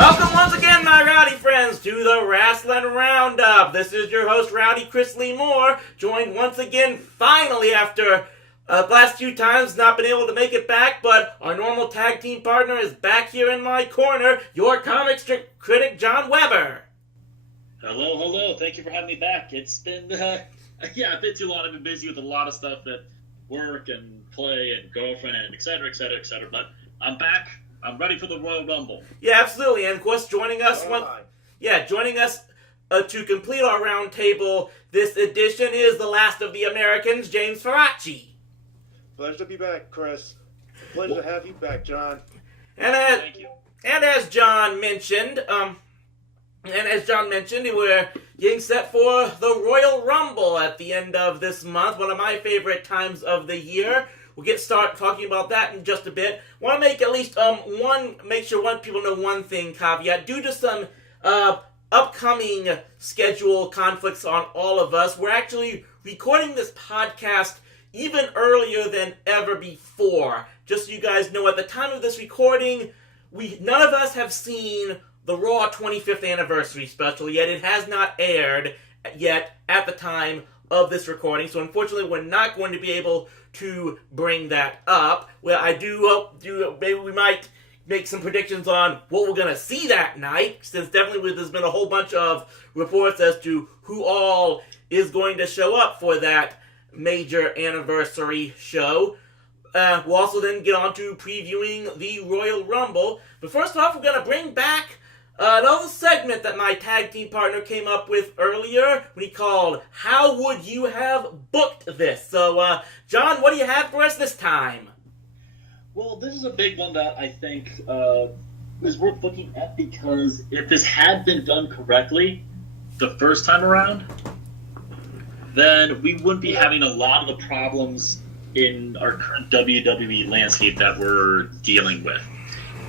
Welcome once again, my Rowdy friends, to the Rasslin Roundup. This is your host, Rowdy Chris Lee Moore, joined once again, finally, after the last few times not been able to make it back, but our normal tag team partner is back here in my corner, your comic strip critic, John Weber. Hello. Thank you for having me back. It's been, a bit too long. I've been busy with a lot of stuff at work and play and girlfriend and et cetera. But I'm back. I'm ready for the Royal Rumble. Yeah, absolutely. And of course, joining us to complete our roundtable this edition is the last of the Americans, James Faraci. Pleasure to be back, Chris. Pleasure to have you back, John. Thank you. And as John mentioned, we're getting set for the Royal Rumble at the end of this month, one of my favorite times of the year. We'll start talking about that in just a bit. Want to make at least make sure people know one thing, caveat. Due to some upcoming schedule conflicts on all of us, we're actually recording this podcast even earlier than ever before. Just so you guys know, at the time of this recording, none of us have seen the Raw 25th anniversary special yet. It has not aired yet at the time of this recording, so unfortunately we're not going to be able to bring that up. Well, I do hope maybe we might make some predictions on what we're going to see that night, since definitely there's been a whole bunch of reports as to who all is going to show up for that major anniversary show. We'll also then get on to previewing the Royal Rumble. But first off, we're going to bring back another segment that my tag team partner came up with earlier when he called, How Would You Have Booked This? So, John, what do you have for us this time? Well, this is a big one that I think is worth looking at, because if this had been done correctly the first time around, then we wouldn't be having a lot of the problems in our current WWE landscape that we're dealing with.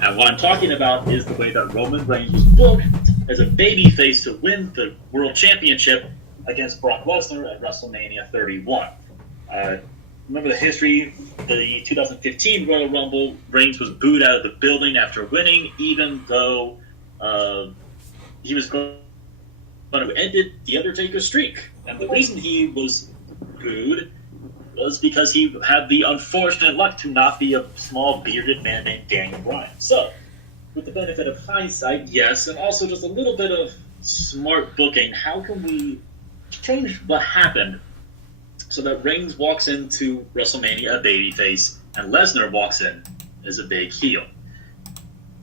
And what I'm talking about is the way that Roman Reigns was booked as a babyface to win the World Championship against Brock Lesnar at WrestleMania 31. Remember the history, the 2015 Royal Rumble, Reigns was booed out of the building after winning, even though he was going to end The Undertaker's streak. And the reason he was booed was because he had the unfortunate luck to not be a small bearded man named Daniel Bryan. So, with the benefit of hindsight, yes, and also just a little bit of smart booking, how can we change what happened so that Reigns walks into WrestleMania a babyface and Lesnar walks in as a big heel?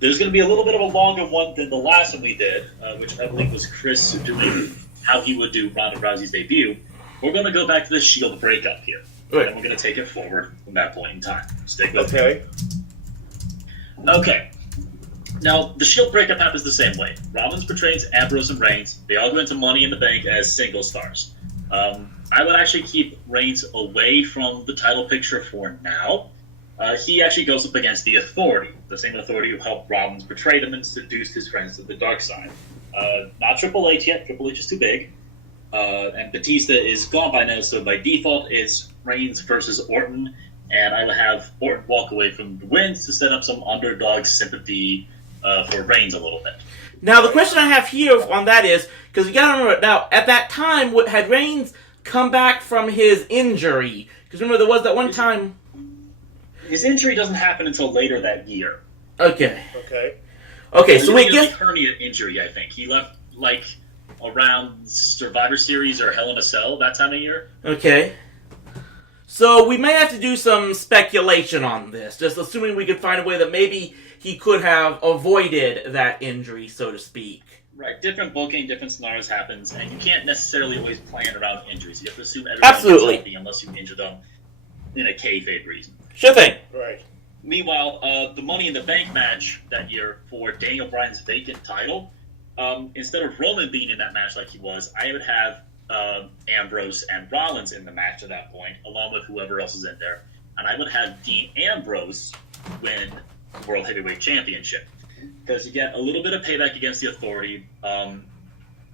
There's going to be a little bit of a longer one than the last one we did, which I believe was Chris doing how he would do Ronda Rousey's debut. We're going to go back to the Shield breakup here. Right. And we're going to take it forward from that point in time. Stick with me. Okay. Now, the Shield breakup happens the same way. Rollins portrays Ambrose and Reigns. They all go into Money in the Bank as single stars. I would actually keep Reigns away from the title picture for now. He actually goes up against the Authority, the same Authority who helped Rollins portray them and seduced his friends to the dark side. Not Triple H yet. Triple H is too big. And Batista is gone by now, so by default it's Reigns versus Orton, and I would have Orton walk away from the wins to set up some underdog sympathy for Reigns a little bit. Now, the question I have here on that is, because you gotta remember, now, at that time, had Reigns come back from his injury? Because remember, there was that one time... His injury doesn't happen until later that year. Okay, so we get... hernia injury, I think. He left, around Survivor Series or Hell in a Cell that time of year. Okay. So we may have to do some speculation on this, just assuming we could find a way that maybe he could have avoided that injury, so to speak. Right. Different booking, different scenarios happens, and you can't necessarily always plan around injuries. You have to assume everyone's healthy unless you injure them in a kayfabe reason. Sure thing. Right. Meanwhile, the Money in the Bank match that year for Daniel Bryan's vacant title, instead of Roman being in that match like he was, I would have Ambrose and Rollins in the match at that point, along with whoever else is in there. And I would have Dean Ambrose win the World Heavyweight Championship. Because you get a little bit of payback against the Authority, and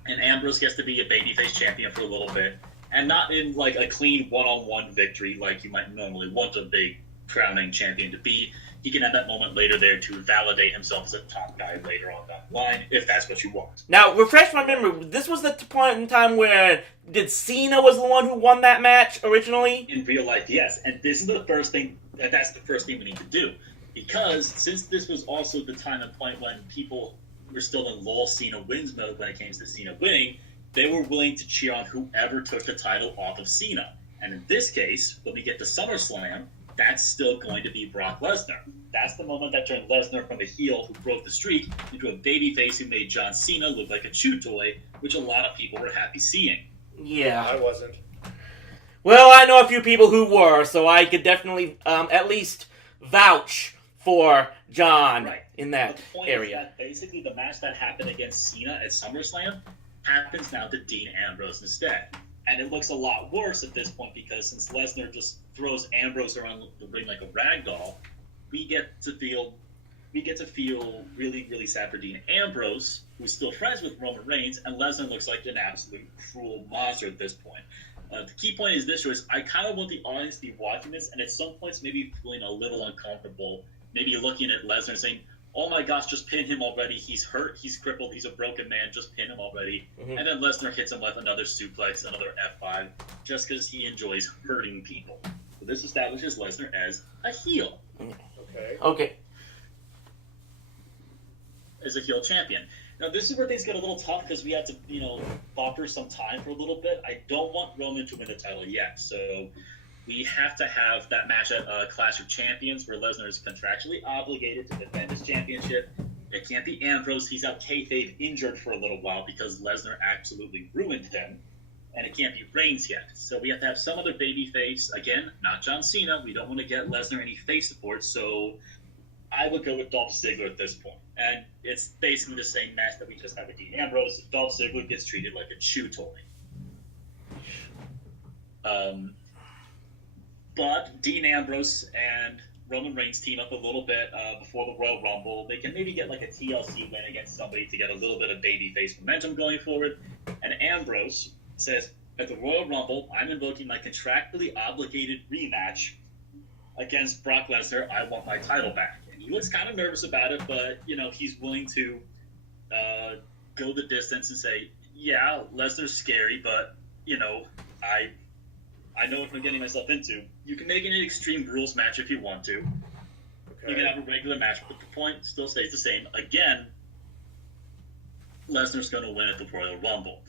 Ambrose gets to be a babyface champion for a little bit, and not in a clean one-on-one victory like you might normally want a big crowning champion to be. he can have that moment later there to validate himself as a top guy later on down the line, if that's what you want. Now, refresh my memory. This was the point in time where Cena was the one who won that match originally? In real life, yes. And this is the first thing, that's the first thing we need to do. Because since this was also the time and point when people were still in lol Cena wins mode when it came to Cena winning, they were willing to cheer on whoever took the title off of Cena. And in this case, when we get to SummerSlam, that's still going to be Brock Lesnar. That's the moment that turned Lesnar from a heel who broke the streak into a babyface who made John Cena look like a chew toy, which a lot of people were happy seeing. Yeah. I wasn't. Well, I know a few people who were, so I could definitely at least vouch for John in that the point area. Is that basically the match that happened against Cena at SummerSlam happens now to Dean Ambrose instead. And it looks a lot worse at this point because since Lesnar just throws Ambrose around the ring like a rag doll, we get to feel really, really sad for Dean Ambrose, who's still friends with Roman Reigns, and Lesnar looks like an absolute cruel monster at this point. The key point is this: I kind of want the audience to be watching this, and at some points maybe feeling a little uncomfortable, maybe looking at Lesnar and saying, "Oh my gosh, just pin him already. He's hurt. He's crippled. He's a broken man. Just pin him already." Mm-hmm. And then Lesnar hits him with another suplex, another F5, just because he enjoys hurting people. So this establishes Lesnar as a heel. Okay. As a heel champion. Now, this is where things get a little tough because we have to, buffer some time for a little bit. I don't want Roman to win the title yet, so we have to have that match at Clash of Champions where Lesnar is contractually obligated to defend his championship. It can't be Ambrose. He's out kayfabe injured for a little while because Lesnar absolutely ruined him. And it can't be Reigns yet. So we have to have some other baby face. Again, not John Cena. We don't want to get Lesnar any face support, so I would go with Dolph Ziggler at this point. And it's basically the same match that we just had with Dean Ambrose. Dolph Ziggler gets treated like a chew toy. But Dean Ambrose and Roman Reigns team up a little bit before the Royal Rumble. They can maybe get like a TLC win against somebody to get a little bit of babyface momentum going forward. And Ambrose says, at the Royal Rumble, I'm invoking my contractually obligated rematch against Brock Lesnar. I want my title back. And he looks kind of nervous about it, but, he's willing to go the distance and say, yeah, Lesnar's scary, but, I know what I'm getting myself into. You can make it an Extreme Rules match if you want to. Okay. You can have a regular match, but the point still stays the same. Again, Lesnar's going to win at the Royal Rumble.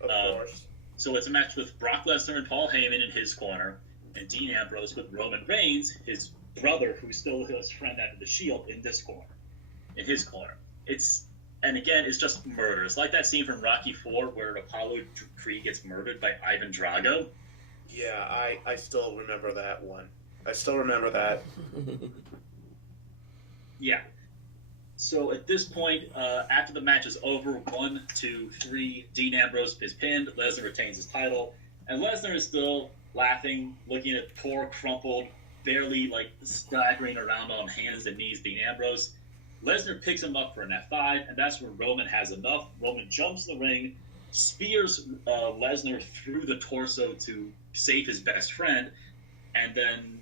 Of course. So it's a match with Brock Lesnar and Paul Heyman in his corner, and Dean Ambrose with Roman Reigns, his brother, who's still his friend after the Shield, in his corner. It's just murder. It's like that scene from Rocky IV where Apollo Creed gets murdered by Ivan Drago. Yeah, I still remember that one. I still remember that. Yeah. So at this point, after the match is over, 1, 2, 3, Dean Ambrose is pinned. Lesnar retains his title. And Lesnar is still laughing, looking at poor, crumpled, barely staggering around on hands and knees Dean Ambrose. Lesnar picks him up for an F5, and that's where Roman has enough. Roman jumps in the ring, spears Lesnar through the torso to save his best friend, and then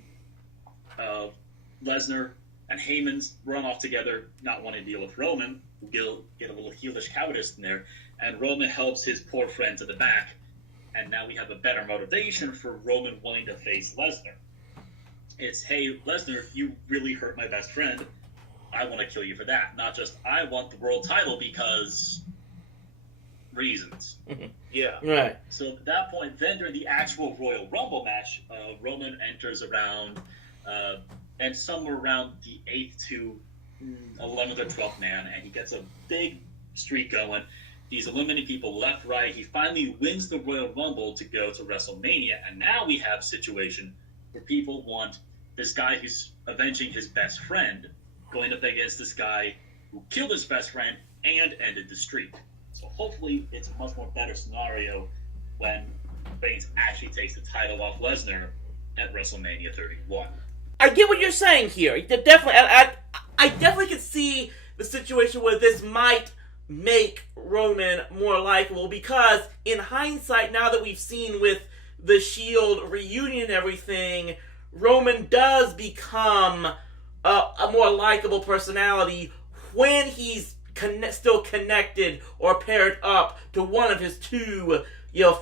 Lesnar and Heyman run off together, not wanting to deal with Roman. We'll get a little heelish cowardice in there, and Roman helps his poor friend to the back, and now we have a better motivation for Roman wanting to face Lesnar. It's, hey, Lesnar, you really hurt my best friend. I want to kill you for that. Not just, I want the world title because reasons. Yeah. Right. So at that point, then during the actual Royal Rumble match, Roman enters around, and somewhere around the 8th to 11th or 12th man, and he gets a big streak going. He's eliminating people left, right. He finally wins the Royal Rumble to go to WrestleMania, and now we have a situation where people want this guy who's avenging his best friend going up against this guy who killed his best friend and ended the streak. So hopefully it's a much more better scenario when Reigns actually takes the title off Lesnar at WrestleMania 31. I get what you're saying here. Definitely, I definitely could see the situation where this might make Roman more likable because, in hindsight, now that we've seen with the Shield reunion and everything, Roman does become a more likable personality when he's still connected or paired up to one of his two,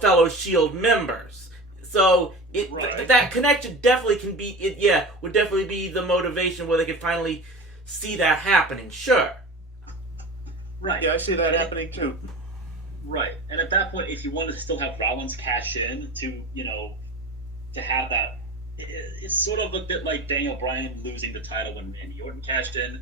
fellow Shield members. So that connection definitely can be would definitely be the motivation where they could finally see that happening. Sure. Right. Yeah, I see that happening too. Right. And at that point, if you wanted to still have Rollins cash in to have that, it's sort of a bit like Daniel Bryan losing the title when Randy Orton cashed in.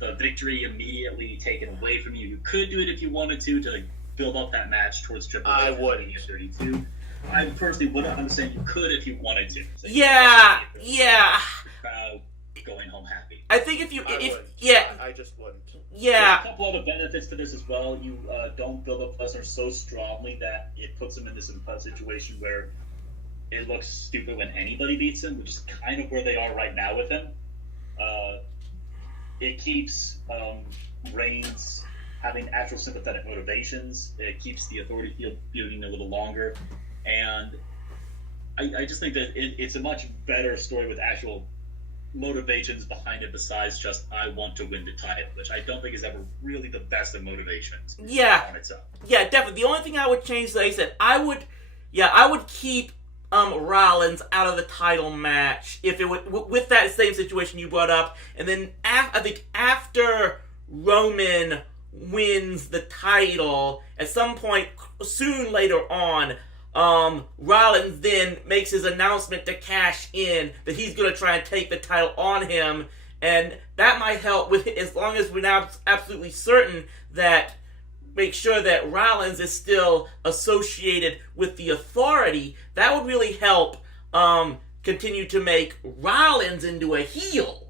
The victory immediately taken away from you. You could do it if you wanted to build up that match towards Triple H. I wouldn't. 32. I personally wouldn't. I'm saying you could if you wanted to. So Yeah. Going home happy. I think if I just wouldn't. Yeah. There's a couple other benefits to this as well. You don't build up Lesnar so strongly that it puts him in this situation where it looks stupid when anybody beats him, which is kind of where they are right now with him. It keeps Reigns having actual sympathetic motivations. It keeps the authority field building a little longer. And I just think that it's a much better story with actual motivations behind it besides just I want to win the title, which I don't think is ever really the best of motivations on its own. Yeah, definitely. The only thing I would change, like I said, I would keep Rollins out of the title match if it would with that same situation you brought up, and then I think after Roman wins the title at some point soon later on, Rollins then makes his announcement to cash in that he's going to try and take the title on him, and that might help with it as long as we're now absolutely certain that make sure that Rollins is still associated with the authority. That would really help continue to make Rollins into a heel,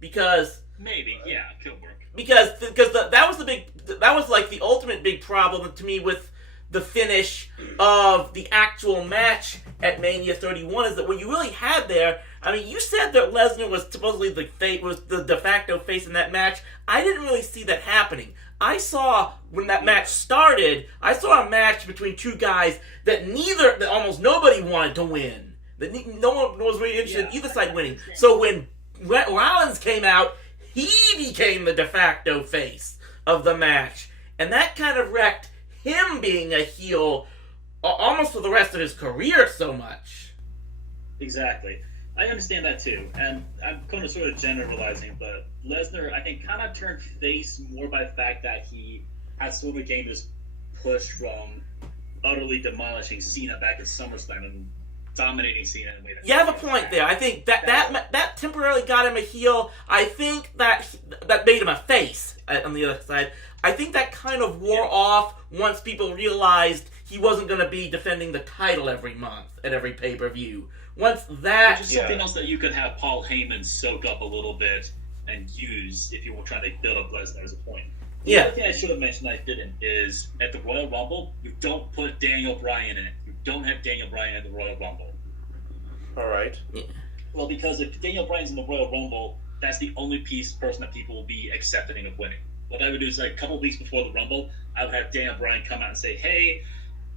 because maybe could work, because that was like the ultimate big problem to me with the finish of the actual match at Mania 31 is that what you really had there, I mean, you said that Lesnar was supposedly was the de facto face in that match. I didn't really see that happening. I saw, when that match started, I saw a match between two guys that almost nobody wanted to win. That no one was really interested in either side winning. So when Rollins came out, he became the de facto face of the match. And that kind of wrecked him being a heel almost for the rest of his career so much. Exactly. I understand that too, and I'm kind of sort of generalizing, but Lesnar, I think, kind of turned face more by the fact that he has sort of gained this push from utterly demolishing Cena back at SummerSlam and dominating Cena in a way that... You have a point there. I think that temporarily got him a heel. I think that made him a face on the other side. I think that kind of wore off once people realized he wasn't going to be defending the title every month at every pay-per-view. Once that... Which is something else that you could have Paul Heyman soak up a little bit and use if you were trying to build up Lesnar as a point. The other thing I should have mentioned I didn't is, at the Royal Rumble, you don't put Daniel Bryan in it. You don't have Daniel Bryan in the Royal Rumble. All right. Yeah. Well, because if Daniel Bryan's in the Royal Rumble, that's the only person that people will be accepting of winning. What I would do is, a couple weeks before the Rumble, I would have Daniel Bryan come out and say, hey,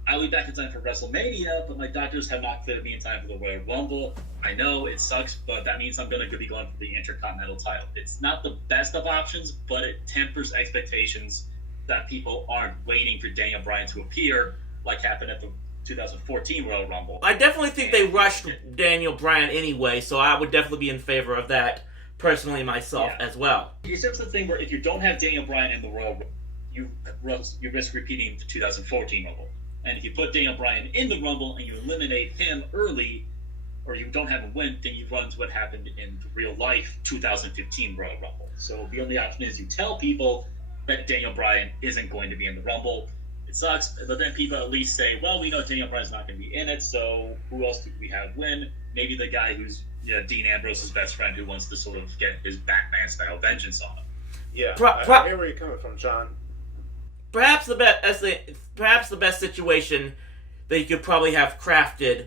I'll be back in time for WrestleMania, but my doctors have not cleared me in time for the Royal Rumble. I know it sucks, but that means I'm going to be going for the Intercontinental title. It's not the best of options, but it tempers expectations that people aren't waiting for Daniel Bryan to appear, like happened at the 2014 Royal Rumble. I definitely think they rushed Daniel Bryan anyway, so I would definitely be in favor of that personally myself as well. It's just the thing where if you don't have Daniel Bryan in the Royal Rumble, you risk repeating the 2014 Rumble. And if you put Daniel Bryan in the Rumble and you eliminate him early, or you don't have him win, then you run to what happened in the real life 2015 Royal Rumble. So the only option is you tell people that Daniel Bryan isn't going to be in the Rumble. It sucks, but then people at least say, well, we know Daniel Bryan's not going to be in it, so who else do we have win? Maybe the guy who's Dean Ambrose's best friend who wants to sort of get his Batman-style vengeance on him. Yeah, I hear where you're coming from, John. Perhaps the best situation that you could probably have crafted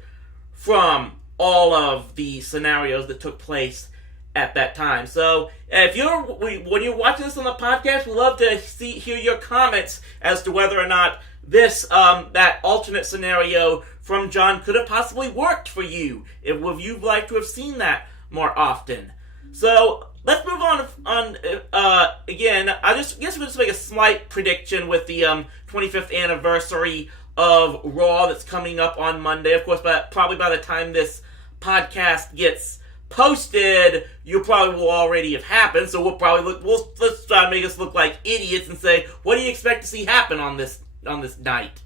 from all of the scenarios that took place at that time. So, when you're watching this on the podcast, we'd love to hear your comments as to whether or not this that alternate scenario from John could have possibly worked for you. If you'd like to have seen that more often. So, let's move on. Again, I guess we'll just make a slight prediction with the 25th anniversary of Raw that's coming up on Monday. Of course, probably by the time this podcast gets posted, you probably will already have happened. So let's try to make us look like idiots and say, what do you expect to see happen on this night?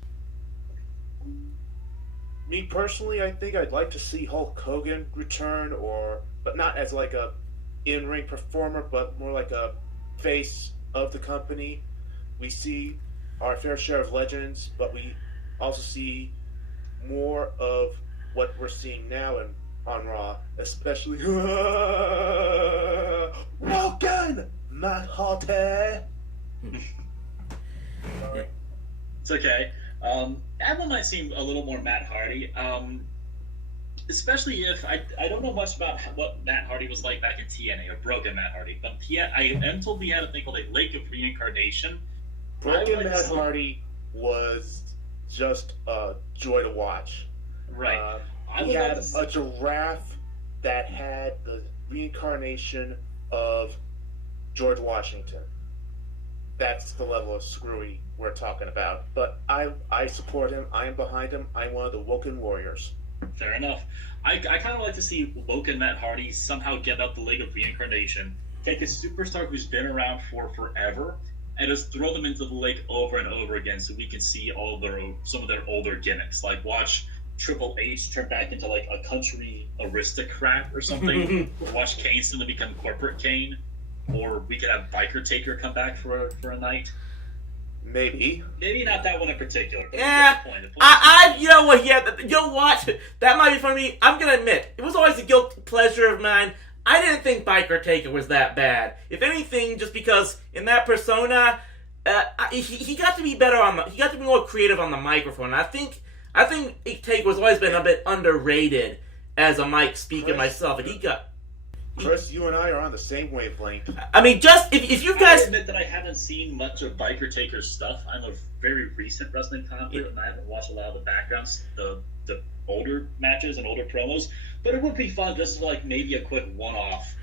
Me personally, I think I'd like to see Hulk Hogan return, but not as like a in-ring performer, but more like a face of the company. We see our fair share of legends, but we also see more of what we're seeing now on Raw, especially Hogan, Matt Hardy. It's okay. That one might seem a little more Matt Hardy, especially if I don't know much about what Matt Hardy was like back in TNA, or Broken Matt Hardy, but I am told he had a thing called a Lake of Reincarnation. Broken Matt Hardy was just a joy to watch. Right. He had a giraffe that had the reincarnation of George Washington. That's the level of screwy we're talking about. But I support him. I am behind him. I'm one of the Woken Warriors. Fair enough. I kind of like to see Woken Matt Hardy somehow get up the Lake of Reincarnation, take a superstar who's been around for forever, and just throw them into the lake over and over again so we can see some of their older gimmicks. Like watch Triple H turn back into like a country aristocrat or something. Or watch Kane suddenly become Corporate Kane. Or we could have Biker Taker come back for a night. Maybe not that one in particular. Yeah, you know what? Yeah, you'll watch it. That might be for me. I'm gonna admit, it was always a guilty pleasure of mine. I didn't think Biker Taker was that bad. If anything, just because in that persona, he got to be better he got to be more creative on the microphone. I think Taker has always been a bit underrated as a mic speaker myself, and he got. Chris, you and I are on the same wavelength. I mean, just if you guys... I admit that I haven't seen much of Biker Taker's stuff. I'm a very recent wrestling convert, and I haven't watched a lot of the backgrounds, the older matches and older promos. But it would be fun just like maybe a quick one-off.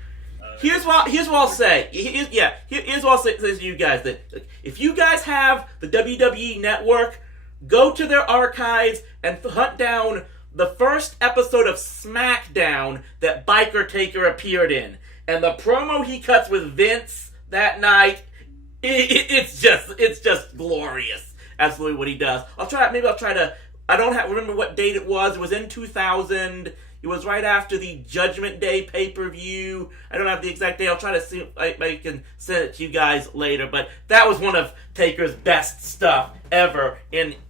Here's what I'll say. Here's what I'll say to you guys. That if you guys have the WWE Network, go to their archives and hunt down the first episode of SmackDown that Biker Taker appeared in, and the promo he cuts with Vince that night, it's just glorious. Absolutely what he does. I'll try to. I don't remember what date it was. It was in 2000. It was right after the Judgment Day pay-per-view. I don't have the exact date. I'll try to see if I can send it to you guys later. But that was one of Taker's best stuff ever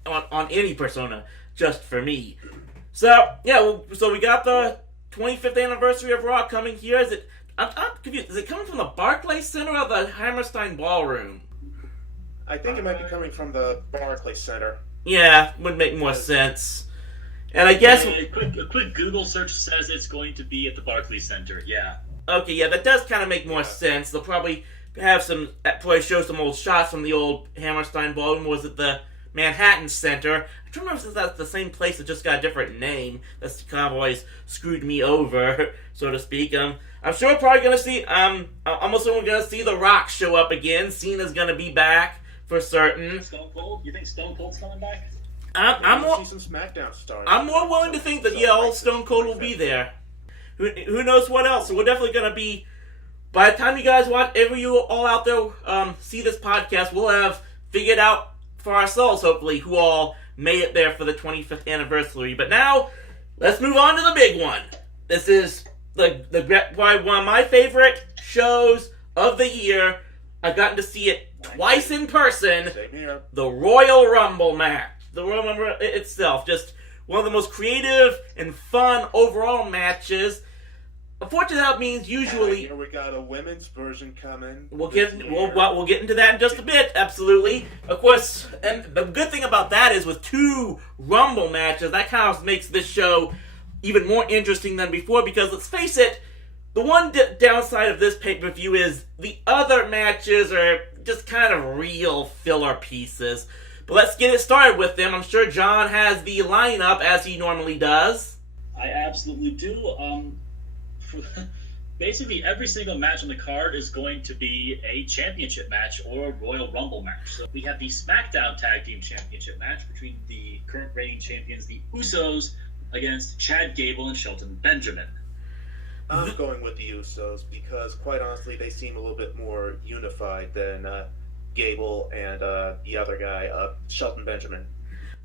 on any persona, just for me. So, yeah, so we got the 25th anniversary of Raw coming here. I'm confused. Is it coming from the Barclays Center or the Hammerstein Ballroom? I think it might be coming from the Barclays Center. Yeah, would make more sense. And I guess... A quick Google search says it's going to be at the Barclays Center, yeah. Okay, yeah, that does kind of make more sense. They'll probably show some old shots from the old Hammerstein Ballroom. Was it the Manhattan Center? I don't remember if that's the same place that just got a different name. That's kind of always screwed me over, so to speak. I'm sure we're probably going to see... I'm also going to see The Rock show up again. Cena's going to be back for certain. Stone Cold? You think Stone Cold's coming back? I'm more, see some SmackDown stars. I'm more willing to think that old Stone Cold will be there. Who knows what else? So we're definitely going to be. By the time you guys you all out there see this podcast, we'll have figured out for ourselves, hopefully, who all made it there for the 25th anniversary. But now, let's move on to the big one. This is probably one of my favorite shows of the year. I've gotten to see it twice in person. Same here. The Royal Rumble match. The Royal Rumble itself, just one of the most creative and fun overall matches. Unfortunately, that means usually... Here we got a women's version coming. We'll get into that in just a bit, absolutely. Of course, and the good thing about that is with two Rumble matches, that kind of makes this show even more interesting than before, because let's face it, the one downside of this pay-per-view is the other matches are just kind of real filler pieces. But let's get it started with them. I'm sure John has the lineup as he normally does. I absolutely do. basically every single match on the card is going to be a championship match or a Royal Rumble match. So we have the SmackDown Tag Team Championship match between the current reigning champions, the Usos, against Chad Gable and Shelton Benjamin. I'm going with the Usos because, quite honestly, they seem a little bit more unified than Gable and the other guy, Shelton Benjamin.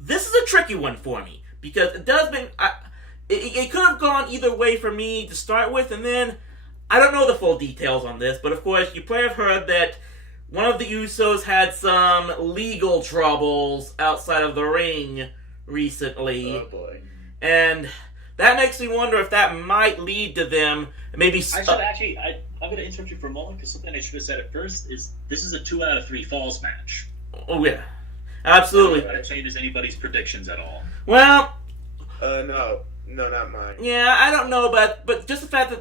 This is a tricky one for me because it does mean it could have gone either way for me to start with, and then I don't know the full details on this, but of course you probably have heard that one of the Usos had some legal troubles outside of the ring recently. Oh boy. And that makes me wonder if that might lead to them maybe... I'm going to interrupt you for a moment because something I should have said at first is this is a 2 out of 3 falls match. Oh yeah, absolutely. That changes anybody's predictions at all. Well... No, not mine. Yeah, I don't know, but just the fact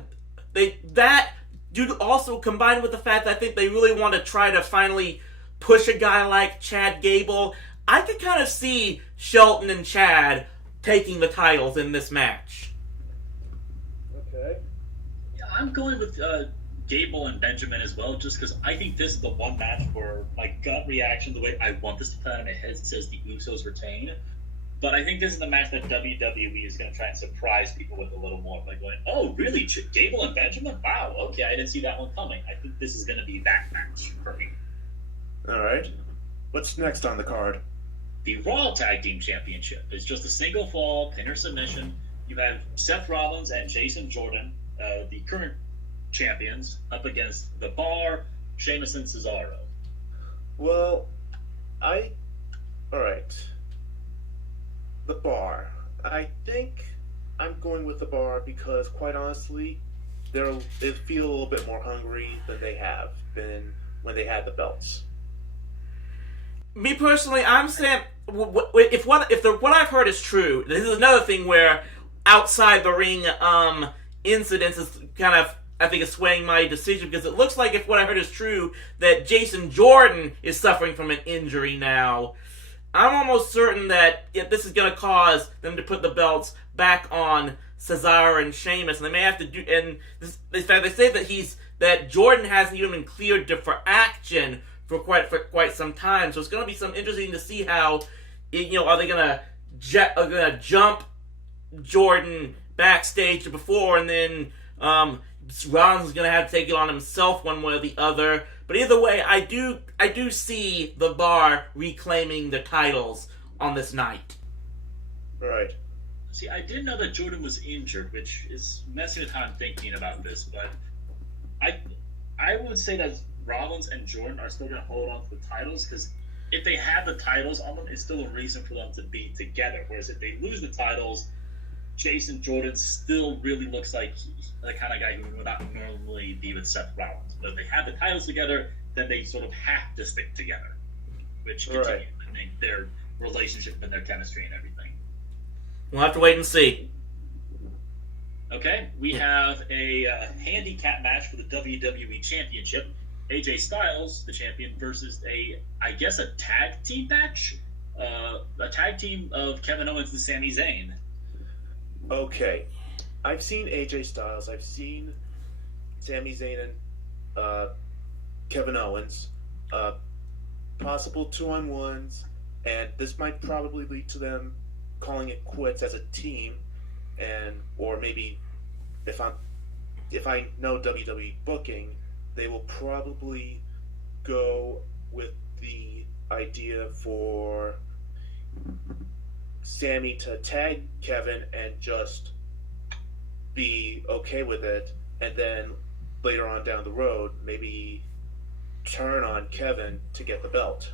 that due also combined with the fact that I think they really want to try to finally push a guy like Chad Gable, I could kind of see Shelton and Chad taking the titles in this match. Okay. Yeah, I'm going with Gable and Benjamin as well, just because I think this is the one match where my gut reaction, the way I want this to play out in my head, says the Usos retain. But I think this is the match that WWE is going to try and surprise people with a little more by going, oh, really? Gable and Benjamin? Wow, okay, I didn't see that one coming. I think this is going to be that match for me. All right. What's next on the card? The Raw Tag Team Championship is just a single fall, pinner submission. You have Seth Rollins and Jason Jordan, the current champions, up against The Bar, Sheamus, and Cesaro. Well, all right. The Bar. I think I'm going with The Bar because, quite honestly, they feel a little bit more hungry than they have been when they had the belts. Me personally, I'm saying if what I've heard is true, this is another thing where outside the ring incidents is kind of, I think, is swaying my decision because it looks like if what I heard is true that Jason Jordan is suffering from an injury now. I'm almost certain that if this is going to cause them to put the belts back on Cesaro and Sheamus, and they may have to do. And they say that Jordan hasn't even been cleared for action for quite some time. So it's going to be some interesting to see how, are they going to jump Jordan backstage before, and then Rollins is going to have to take it on himself one way or the other. But either way, I do see The Bar reclaiming the titles on this night. Right. See, I didn't know that Jordan was injured, which is messing with how I'm thinking about this. But I would say that Rollins and Jordan are still going to hold on to the titles because if they have the titles on them, it's still a reason for them to be together. Whereas if they lose the titles, Jason Jordan still really looks like the kind of guy who would not normally be with Seth Rollins. But if they have the titles together, then they sort of have to stick together, which continues to make their relationship and their chemistry and everything. We'll have to wait and see. Okay, we have a handicap match for the WWE Championship. AJ Styles, the champion, versus a tag team match? A tag team of Kevin Owens and Sami Zayn. Okay. I've seen AJ Styles. I've seen Sami Zayn and Kevin Owens. Possible 2-on-1s. And this might probably lead to them calling it quits as a team. Or maybe if I know WWE booking, they will probably go with the idea for Sammy to tag Kevin and just be okay with it, and then later on down the road, maybe turn on Kevin to get the belt.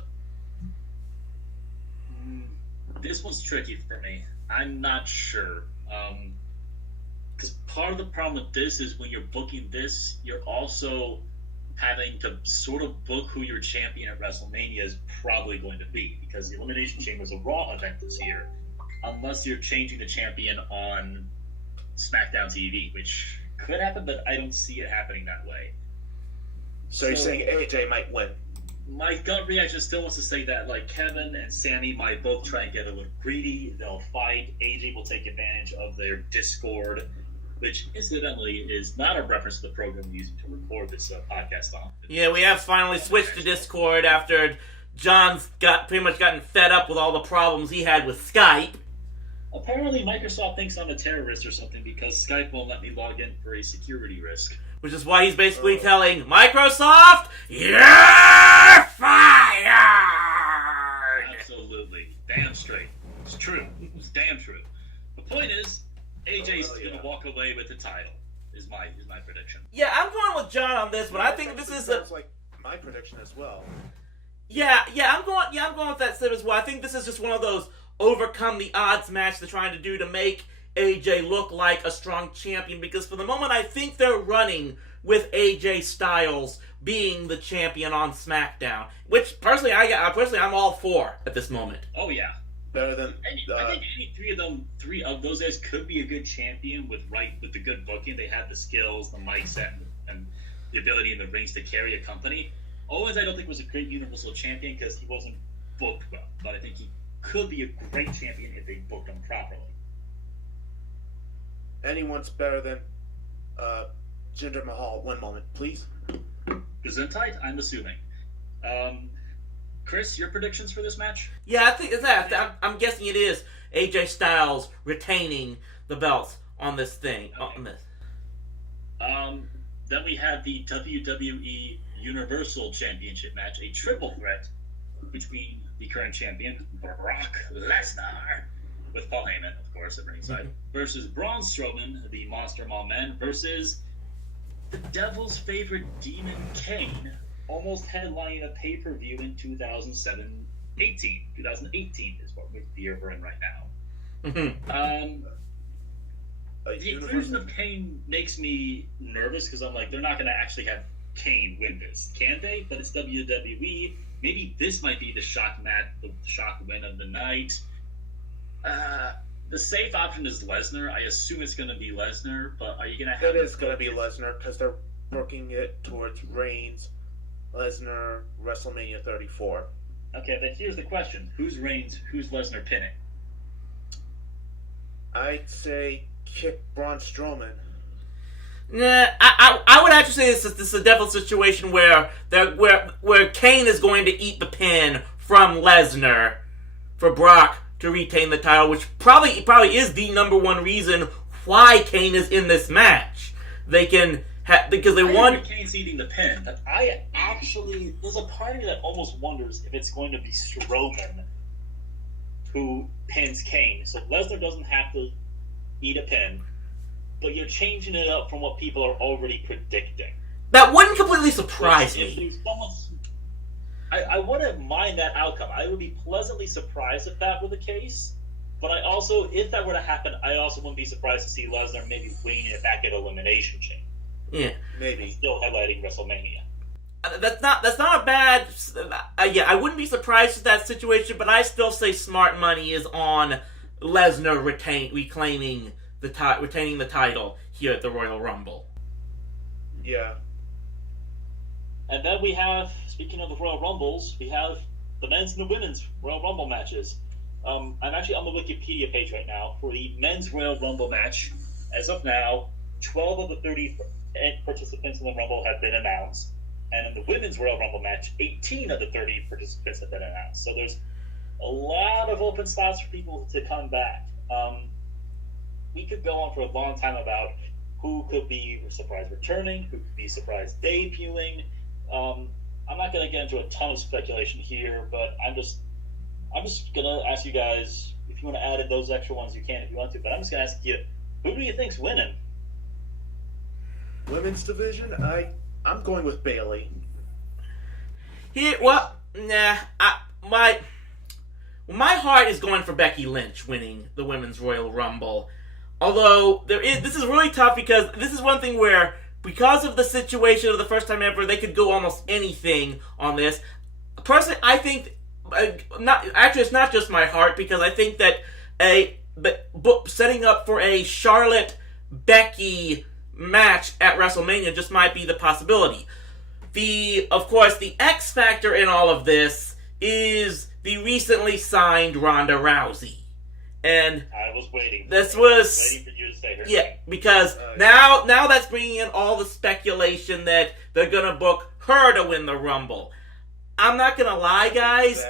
This one's tricky for me. I'm not sure. Because part of the problem with this is when you're booking this, you're also having to sort of book who your champion at WrestleMania is probably going to be, because the Elimination Chamber is a Raw event this year, unless you're changing the champion on SmackDown TV, which could happen, but I don't see it happening that way. So you're saying AJ might win? My gut reaction still wants to say that Kevin and Sammy might both try and get a little greedy. They'll fight. AJ will take advantage of their discord, which incidentally is not a reference to the program we're using to record this podcast on. Yeah, we have finally switched to Discord after John's pretty much gotten fed up with all the problems he had with Skype. Apparently, Microsoft thinks I'm a terrorist or something because Skype won't let me log in for a security risk. Which is why he's basically telling Microsoft, you're fired! Absolutely. Damn straight. It's true. It's damn true. The point is, AJ's going to walk away with the title, is my prediction. Yeah, I'm going with John on this, but I think this is sounds like my prediction as well. Yeah, I'm going with that as well. I think this is just one of those overcome the odds match they're trying to do to make AJ look like a strong champion, because for the moment I think they're running with AJ Styles being the champion on SmackDown, which personally I'm all for at this moment. Oh yeah. Better than I think any three of those guys could be a good champion with the good booking. They have the skills, the mic set, and the ability in the rings to carry a company. Owens, I don't think was a great Universal Champion because he wasn't booked well, but I think he could be a great champion if they booked him properly. Anyone's better than Jinder Mahal. One moment, please. Gesundheit, I'm assuming. Chris, your predictions for this match? Yeah, I think it's that. I'm guessing it is AJ Styles retaining the belts on this thing. Okay. On this. Then we have the WWE Universal Championship match, a triple threat between the current champion, Brock Lesnar, with Paul Heyman, of course, at ringside, versus Braun Strowman, the Monster Mall Man, versus the Devil's favorite Demon Kane, almost headlining a pay-per-view in 2018. 2018 is what the year we're in right now. The inclusion of Kane makes me nervous because I'm like, they're not going to actually have Kane win this, can they? But it's WWE. Maybe this might be the shock match, the shock win of the night. The safe option is Lesnar. I assume it's going to be Lesnar, but are you going to have... It is going to be Lesnar because they're working it towards Reigns, Lesnar, WrestleMania 34. Okay, then here's the question. Who's Reigns, who's Lesnar pinning? I'd say kick Braun Strowman. Nah, I would actually say this is a definite situation where Kane is going to eat the pin from Lesnar for Brock to retain the title, which probably is the number one reason why Kane is in this match. They can because they won. Kane's eating the pin, but I actually there's a part of me that almost wonders if it's going to be Strowman who pins Kane, so Lesnar doesn't have to eat a pin. But you're changing it up from what people are already predicting. That wouldn't completely surprise me. I wouldn't mind that outcome. I would be pleasantly surprised if that were the case. But I also, if that were to happen, I also wouldn't be surprised to see Lesnar maybe winning it back at Elimination Chamber. Yeah, maybe Still highlighting WrestleMania. That's not a bad. I wouldn't be surprised with that situation, but I still say smart money is on Lesnar retaining the title here at the Royal Rumble. Yeah. And then we have, speaking of the Royal Rumbles, we have the men's and the women's Royal Rumble matches. I'm actually on the Wikipedia page right now for the men's Royal Rumble match. As of now, 12 of the 30 participants in the Rumble have been announced. And in the women's Royal Rumble match, 18 of the 30 participants have been announced. So there's a lot of open spots for people to come back. We could go on for a long time about who could be surprise returning, who could be surprise debuting. I'm not going to get into a ton of speculation here, but I'm just going to ask you guys, if you want to add in those extra ones, you can if you want to, but I'm just going to ask you, who do you think's winning? Women's division, I'm going with Bayley. My heart is going for Becky Lynch winning the Women's Royal Rumble. Although this is really tough because this is one thing where, because of the situation of the first time ever, they could go almost anything on this. Personally, I think it's not just my heart, because I think that setting up for a Charlotte Becky match at WrestleMania just might be the possibility. Of course, the X factor in all of this is the recently signed Ronda Rousey. And I was waiting. This I was was... waiting for you to say her Yeah, name. because now that's bringing in all the speculation that they're going to book her to win the Rumble. I'm not going to lie, guys.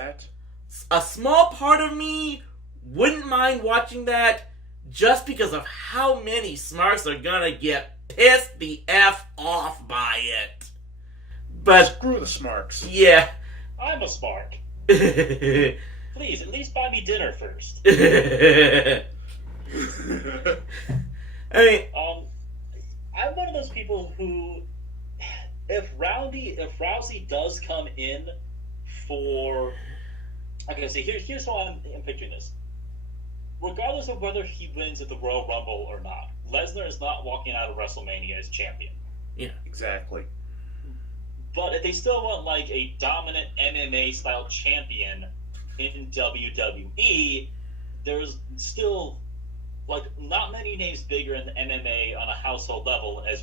A small part of me wouldn't mind watching that just because of how many Smarks are going to get pissed the F off by it. But screw the Smarks. Yeah. I'm a Smark. Please, at least buy me dinner first. I mean, I'm one of those people who, if Rousey does come in for, okay, see, here's how I'm picturing this. Regardless of whether he wins at the Royal Rumble or not, Lesnar is not walking out of WrestleMania as champion. Yeah, exactly. But if they still want like a dominant MMA style champion in WWE, there's still like not many names bigger in the MMA on a household level as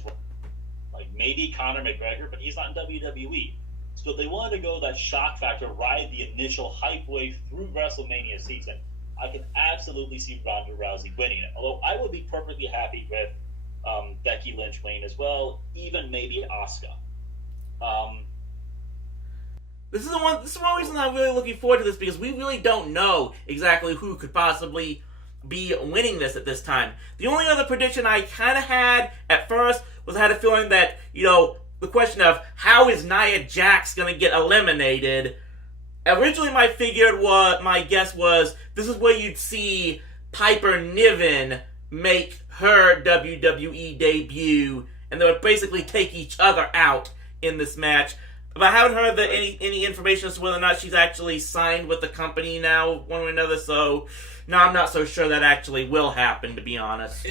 like maybe Conor McGregor, but he's not in WWE. So if they wanted to go that shock factor, ride the initial hype wave through WrestleMania season, I can absolutely see Ronda Rousey winning it. Although I would be perfectly happy with Becky Lynch winning as well, even maybe Asuka. This is one reason I'm really looking forward to this, because we really don't know exactly who could possibly be winning this at this time. The only other prediction I kind of had at first was I had a feeling that, the question of how is Nia Jax going to get eliminated. Originally my guess was this is where you'd see Piper Niven make her WWE debut, and they would basically take each other out in this match. But I haven't heard any information as to whether or not she's actually signed with the company now, one way or another, so no, I'm not so sure that actually will happen, to be honest.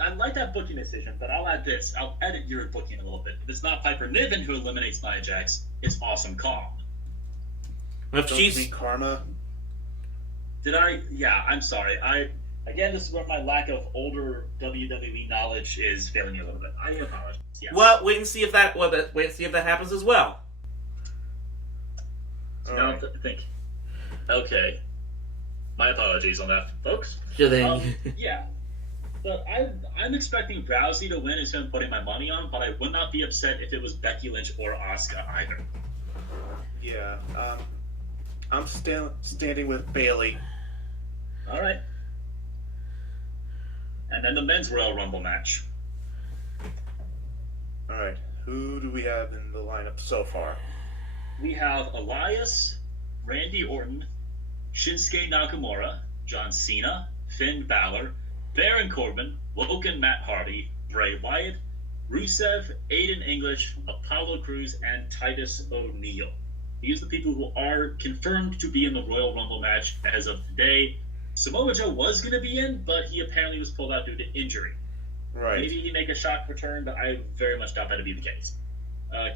I like that booking decision, but I'll add this. I'll edit your booking a little bit. If it's not Piper Niven who eliminates Nia Jax, it's Awesome Kong. If she's... mean Karma? Did I? Yeah, I'm sorry. Again, this is where my lack of older WWE knowledge is failing me a little bit. I apologize. Yes. Well, wait and see if that happens as well. Now I think. Okay. My apologies on that, folks. Sure thing. Yeah. But I'm expecting Rousey to win, is who I'm putting my money on, but I would not be upset if it was Becky Lynch or Asuka either. Yeah. I'm standing with Bayley. All right. And then the men's Royal Rumble match. All right. Who do we have in the lineup so far? We have Elias, Randy Orton, Shinsuke Nakamura, John Cena, Finn Balor, Baron Corbin, Woken Matt Hardy, Bray Wyatt, Rusev, Aiden English, Apollo Crews, and Titus O'Neil. These are the people who are confirmed to be in the Royal Rumble match as of today. Samoa Joe was going to be in, but he apparently was pulled out due to injury. Right. Maybe he make a shock return, but I very much doubt that to be the case.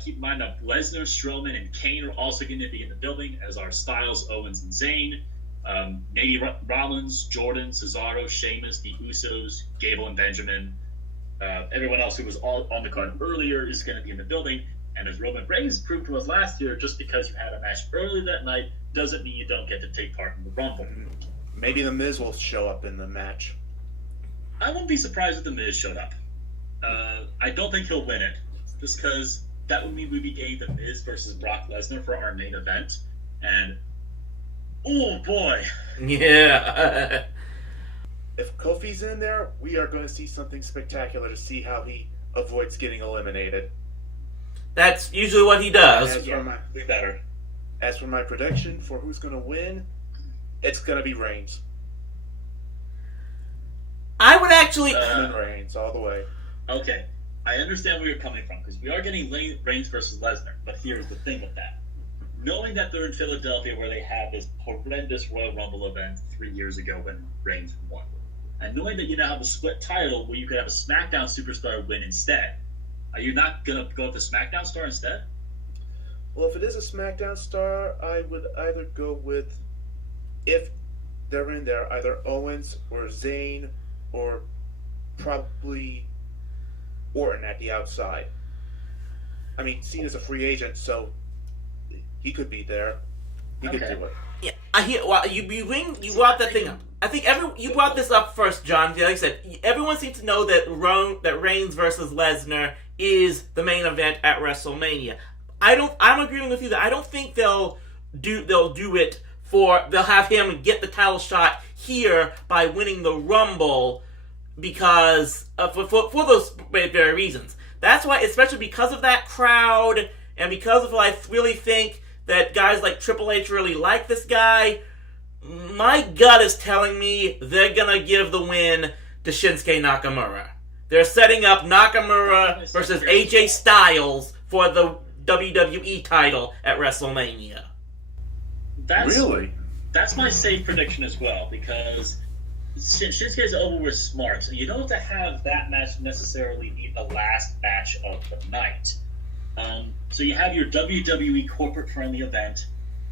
Keep in mind that Lesnar, Strowman, and Kane are also going to be in the building, as are Styles, Owens, and Zayn. Maybe Rollins, Jordan, Cesaro, Sheamus, the Usos, Gable, and Benjamin. Everyone else who was all on the card earlier is going to be in the building. And as Roman Reigns proved to us last year, just because you had a match earlier that night doesn't mean you don't get to take part in the Rumble. Maybe The Miz will show up in the match. I wouldn't be surprised if The Miz showed up. I don't think he'll win it, just because that would mean we'd be getting The Miz versus Brock Lesnar for our main event. And, oh boy! Yeah! If Kofi's in there, we are going to see something spectacular to see how he avoids getting eliminated. That's usually what he does. As for my prediction for who's going to win, it's going to be Reigns. I would actually... Reigns, all the way. Okay. I understand where you're coming from, because we are getting Reigns versus Lesnar, but here's the thing with that. Knowing that they're in Philadelphia where they had this horrendous Royal Rumble event 3 years ago when Reigns won, and knowing that you now have a split title where you could have a SmackDown superstar win instead, are you not going to go with the SmackDown star instead? Well, if it is a SmackDown star, I would either go with, if they're in there, either Owens or Zayn or probably Orton at the outside. I mean, Cena's a free agent, so he could be there. He could do it. Yeah, I hear. Well, you brought that thing up. I think you brought this up first, John. Like I said, everyone seems to know that Reigns versus Lesnar is the main event at WrestleMania. I'm agreeing with you that I don't think they'll do it they'll have him get the title shot here by winning the Rumble because for those very reasons. That's why, especially because of that crowd and because of I really think that guys like Triple H really like this guy. My gut is telling me they're gonna give the win to Shinsuke Nakamura. They're setting up Nakamura versus AJ Styles for the WWE title at WrestleMania. Really? That's my safe prediction as well, because Shinsuke's over with Smart, so you don't have to have that match necessarily be the last match of the night. So you have your WWE corporate-friendly event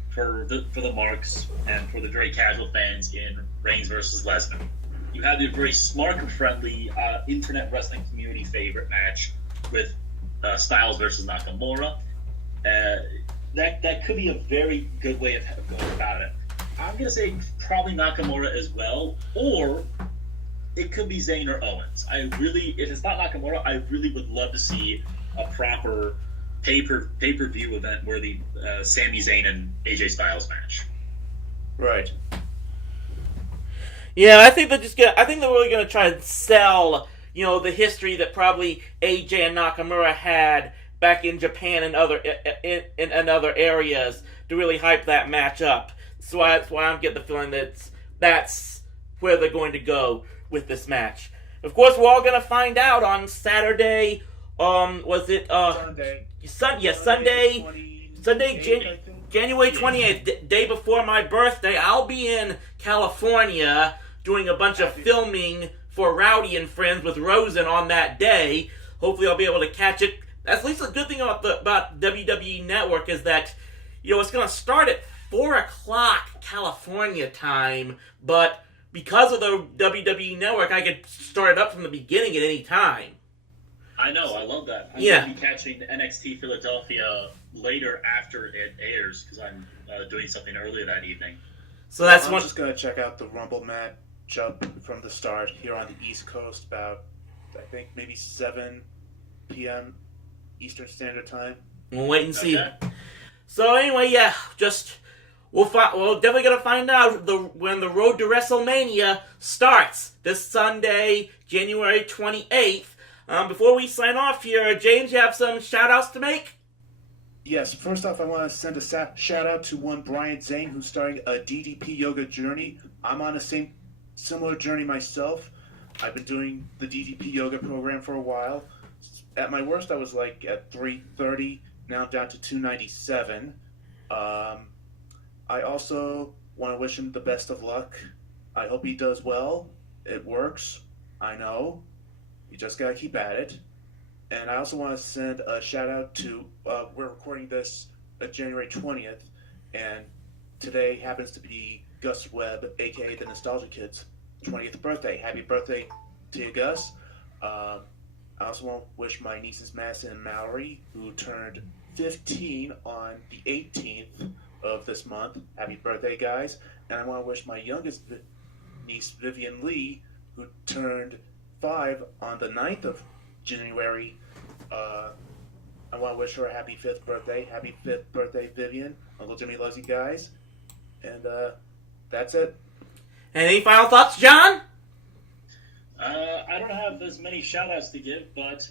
for the marks and for the very casual fans in Reigns versus Lesnar. You have your very smart-friendly internet wrestling community favorite match with Styles versus Nakamura. That could be a very good way of going about it. I'm going to say probably Nakamura as well, or it could be Zayn or Owens. If it's not Nakamura, I really would love to see a proper pay-per-view event where the Sami Zayn and AJ Styles match. Right. Yeah, I think they're really going to try and sell, the history that probably AJ and Nakamura had back in Japan and other areas to really hype that match up. So that's why I'm getting the feeling that's where they're going to go with this match. Of course, we're all going to find out on Saturday. Was it Sunday? Sunday, January 28th, day before my birthday. I'll be in California doing a bunch of filming for Rowdy and Friends with Rosen on that day. Hopefully, I'll be able to catch it. That's at least a good thing about WWE Network is that it's going to start at 4:00 California time, but because of the WWE Network, I could start it up from the beginning at any time. I know, I love that. I'm going to be catching NXT Philadelphia later after it airs because I'm doing something earlier that evening. So I'm just going to check out the Rumble match-up from the start here on the East Coast about, I think, maybe 7 p.m. Eastern Standard Time. We'll wait and see. Okay. So anyway, we're definitely gonna find out when the road to WrestleMania starts this Sunday, January 28th. Before we sign off here, James, you have some shout-outs to make? Yes, first off, I want to send a shout-out to one Brian Zane, who's starting a DDP yoga journey. I'm on a similar journey myself. I've been doing the DDP yoga program for a while. At my worst, I was at 330. Now I'm down to 297. I also want to wish him the best of luck. I hope he does well. It works. I know. You just got to keep at it. And I also want to send a shout-out to, we're recording this January 20th, and today happens to be Gus Webb, a.k.a. the Nostalgia Kid's 20th birthday. Happy birthday to you, Gus. I also want to wish my nieces Madison and Mallory, who turned 15 on the 18th of this month. Happy birthday, guys. And I want to wish my youngest niece, Vivian Lee, who turned 5 on the 9th of January. I want to wish her a happy 5th birthday. Happy 5th birthday, Vivian. Uncle Jimmy loves you guys. And that's it. Any final thoughts, John? I don't have as many shout-outs to give, but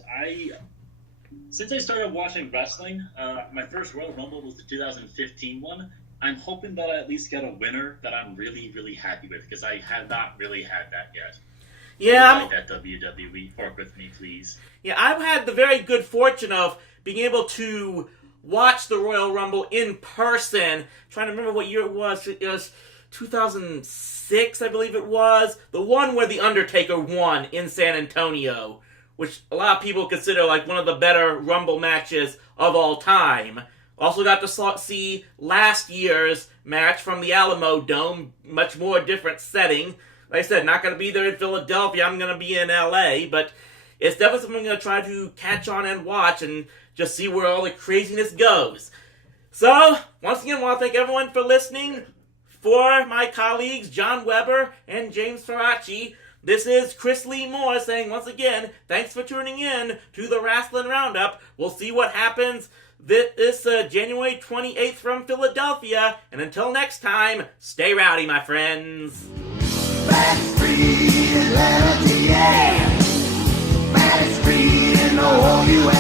since I started watching wrestling, my first Royal Rumble was the 2015 one. I'm hoping that I at least get a winner that I'm really, really happy with, because I have not really had that yet. Yeah. Like that WWE, work with me, please. Yeah, I've had the very good fortune of being able to watch the Royal Rumble in person. Trying to remember what year it was. It was 2006, I believe it was. The one where The Undertaker won in San Antonio, which a lot of people consider like one of the better Rumble matches of all time. Also got to see last year's match from the Alamo Dome, much more different setting. Like I said, not going to be there in Philadelphia, I'm going to be in LA, but it's definitely something I'm going to try to catch on and watch and just see where all the craziness goes. So, once again, I want to thank everyone for listening For my colleagues John Weber and James Faraci, this is Chris Lee Moore saying once again, thanks for tuning in to the Rasslin Roundup. We'll see what happens this January 28th from Philadelphia. And until next time, stay rowdy, my friends. Backstreet Atlanta, yeah. Backstreet in the whole U.S.